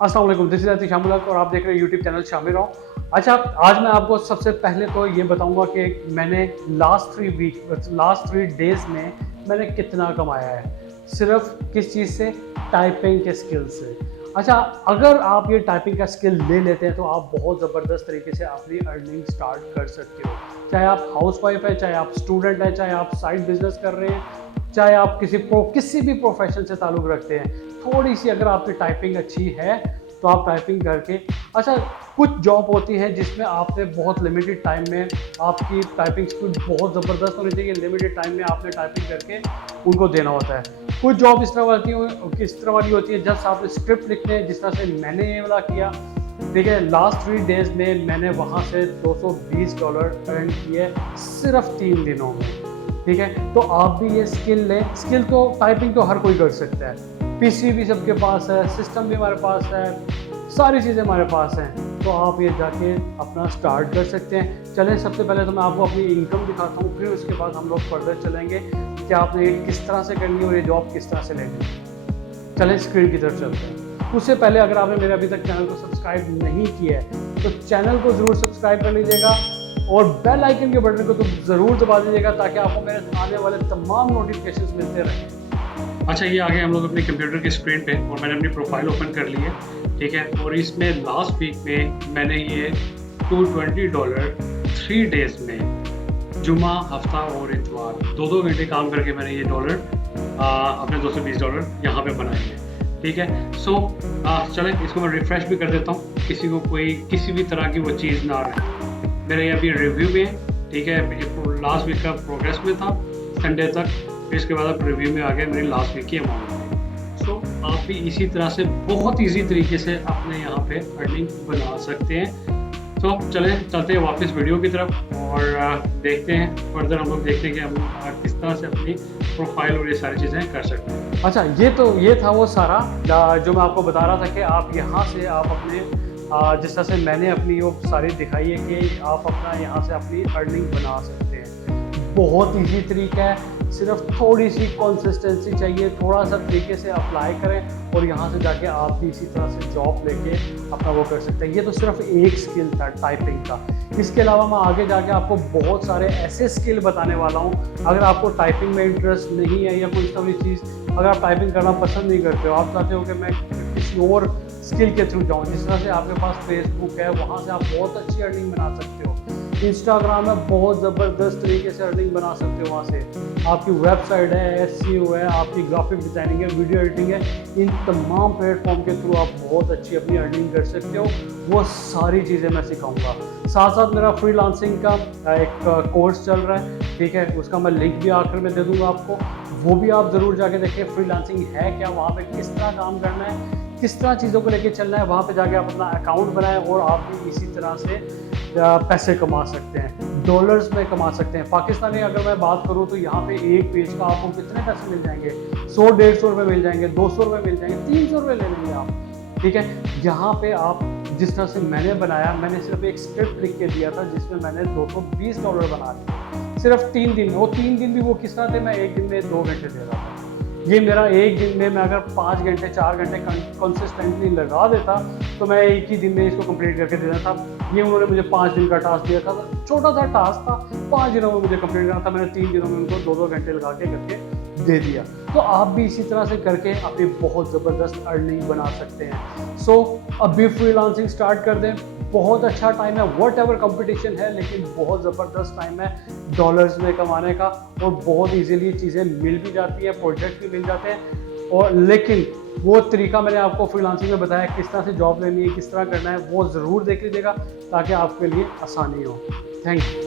अस्सलाम वालेकुम, this is Atiq Shah मुल्क और आप देख रहे हैं यूट्यूब चैनल शामिल रहो। अच्छा, आज मैं आपको सबसे पहले तो ये बताऊंगा कि मैंने लास्ट 3 डेज़ में मैंने कितना कमाया है, सिर्फ किस चीज़ से, टाइपिंग के स्किल से। अच्छा, अगर आप ये टाइपिंग का स्किल ले लेते हैं तो आप बहुत ज़बरदस्त तरीके से अपनी अर्निंग स्टार्ट कर सकते हो। चाहे आप हाउसवाइफ है, चाहे आप स्टूडेंट है, चाहे आप साइड बिजनेस कर रहे हैं, चाहे आप किसी भी प्रोफेशन से ताल्लुक़ रखते हैं, थोड़ी सी अगर आपकी टाइपिंग अच्छी है तो आप टाइपिंग करके अच्छा, कुछ जॉब होती है जिसमें आपने बहुत लिमिटेड टाइम में आपकी टाइपिंग स्पीड बहुत ज़बरदस्त होनी चाहिए, लिमिटेड टाइम में आपने टाइपिंग करके उनको देना होता है। कुछ जॉब इस तरह वाली होती है जस्ट आपने स्क्रिप्ट लिखने हैं, जिस तरह से मैंने ये वाला किया। देखिए, लास्ट 3 डेज़ में मैंने वहाँ से $220 अर्न किए सिर्फ 3 दिनों में। ठीक है, तो आप भी ये स्किल लें। स्किल तो टाइपिंग तो हर कोई कर सकता है, पीसी भी सबके पास है, सिस्टम भी हमारे पास है, सारी चीज़ें हमारे पास हैं, तो आप ये जाके अपना स्टार्ट कर सकते हैं। चलें, सबसे पहले तो मैं आपको अपनी इनकम दिखाता हूँ, फिर उसके बाद हम लोग फर्दर चलेंगे कि आपने ये किस तरह से करनी है और ये जॉब किस तरह से लेनी है। चलें, स्क्रीन की तरफ चलते हैं। उससे पहले अगर आपने मेरे अभी तक चैनल को सब्सक्राइब नहीं किया है तो चैनल को ज़रूर सब्सक्राइब कर लीजिएगा और बेल आइकन के बटन को तो ज़रूर दबा दीजिएगा ताकि आपको मेरे आने वाले तमाम नोटिफिकेशंस मिलते रहें। अच्छा, ये आ गए हम लोग अपने कंप्यूटर की स्क्रीन पे और मैंने अपनी प्रोफाइल ओपन कर ली है। ठीक है, और इसमें लास्ट वीक में मैंने ये $220 3 डेज़ में, जुमा, हफ्ता और इतवार 2-2 घंटे काम करके मैंने ये डॉलर अपने $220 यहाँ पे बनाए हैं। ठीक है, सो चलें, इसको मैं रिफ़्रेश भी कर देता हूँ, किसी को कोई किसी भी तरह की वो चीज़ ना रहे। मेरे अभी रिव्यू में, ठीक है, लास्ट वीक का प्रोग्रेस में था संडे तक, फिर इसके बाद अब रिव्यू में आ गया मेरी लास्ट वीक की अमाउंट। सो आप भी इसी तरह से बहुत इजी तरीके से अपने यहाँ पे अर्निंग बना सकते हैं। तो चलते हैं वापस वीडियो की तरफ और देखते हैं फर्दर, हम लोग देखते हैं कि हम किस तरह से अपनी प्रोफाइल और ये सारी चीज़ें कर सकते हैं। अच्छा, ये था वो सारा जो मैं आपको बता रहा था कि आप यहाँ से आप अपने जिस तरह से मैंने अपनी वो सारी दिखाई है कि आप अपना यहाँ से अपनी अर्निंग बना सकते हैं। बहुत इजी तरीका है, सिर्फ थोड़ी सी कंसिस्टेंसी चाहिए, थोड़ा सा तरीके से अप्लाई करें और यहाँ से जाके आप भी इसी तरह से जॉब लेके अपना वो कर सकते हैं। ये तो सिर्फ एक स्किल था टाइपिंग का। इसके अलावा मैं आगे जाके आपको बहुत सारे ऐसे स्किल बताने वाला हूँ। अगर आपको टाइपिंग में इंटरेस्ट नहीं है या कोई इस तरह की चीज़, अगर आप टाइपिंग करना पसंद नहीं करते हो, आप चाहते हो कि मैं किसी और स्किल के थ्रू जाऊँ, जिस तरह से आपके पास फेसबुक है, वहाँ से आप बहुत अच्छी अर्निंग बना सकते हो। इंस्टाग्राम में बहुत ज़बरदस्त तरीके से अर्निंग बना सकते हो। वहाँ से आपकी वेबसाइट है, SEO है, आपकी ग्राफिक डिज़ाइनिंग है, वीडियो एडिटिंग है, इन तमाम प्लेटफॉर्म के थ्रू आप बहुत अच्छी अपनी अर्निंग कर सकते हो। वो सारी चीज़ें मैं सिखाऊंगा। साथ साथ मेरा फ्रीलांसिंग का एक कोर्स चल रहा है, ठीक है, उसका मैं लिंक भी आखिर में दे दूँगा आपको, वो भी आप ज़रूर जाके देखें। फ्रीलांसिंग है क्या, वहाँ पे किस तरह काम करना है, किस तरह चीज़ों को लेके चलना है, वहाँ पे जाके आप अपना अकाउंट बनाएं और आप भी इसी तरह से पैसे कमा सकते हैं, डॉलर्स में कमा सकते हैं। पाकिस्तानी अगर मैं बात करूँ तो यहाँ पे एक पेज का आपको कितने पैसे मिल जाएंगे, 100-150 रुपये मिल जाएंगे, 200 रुपये मिल जाएंगे, 300 रुपये ले लेंगे आप। ठीक है, यहाँ पे आप जिस तरह से मैंने बनाया, मैंने सिर्फ एक स्क्रिप्ट लिख के दिया था जिसमें मैंने $220 बना दिए सिर्फ 3 दिन में। वो 3 दिन भी वो किस तरह थे, मैं एक दिन में 2 घंटे दे रहा था। ये मेरा एक दिन में मैं अगर 5 घंटे 4 घंटे कंसिस्टेंटली लगा देता तो मैं एक ही दिन में इसको कंप्लीट करके देना था। ये उन्होंने मुझे 5 दिन का टास्क दिया था, छोटा सा टास्क था, 5 दिनों में मुझे कंप्लीट करना था। मैंने 3 दिनों में उनको 2-2 घंटे लगा के करके दे दिया। तो आप भी इसी तरह से करके अपनी बहुत ज़बरदस्त अर्निंग बना सकते हैं। सो अब भी फ्रीलांसिंग स्टार्ट कर दें, बहुत अच्छा टाइम है, वॉट एवर कंपटीशन है, लेकिन बहुत ज़बरदस्त टाइम है डॉलर्स में कमाने का और बहुत इजीली चीज़ें मिल भी जाती हैं, प्रोजेक्ट भी मिल जाते हैं। और लेकिन वो तरीका मैंने आपको फ्रीलांसिंग में बताया, किस तरह से जॉब लेनी है, किस तरह करना है, वो ज़रूर देख लीजिएगा ताकि आपके लिए आसानी हो। Thank you.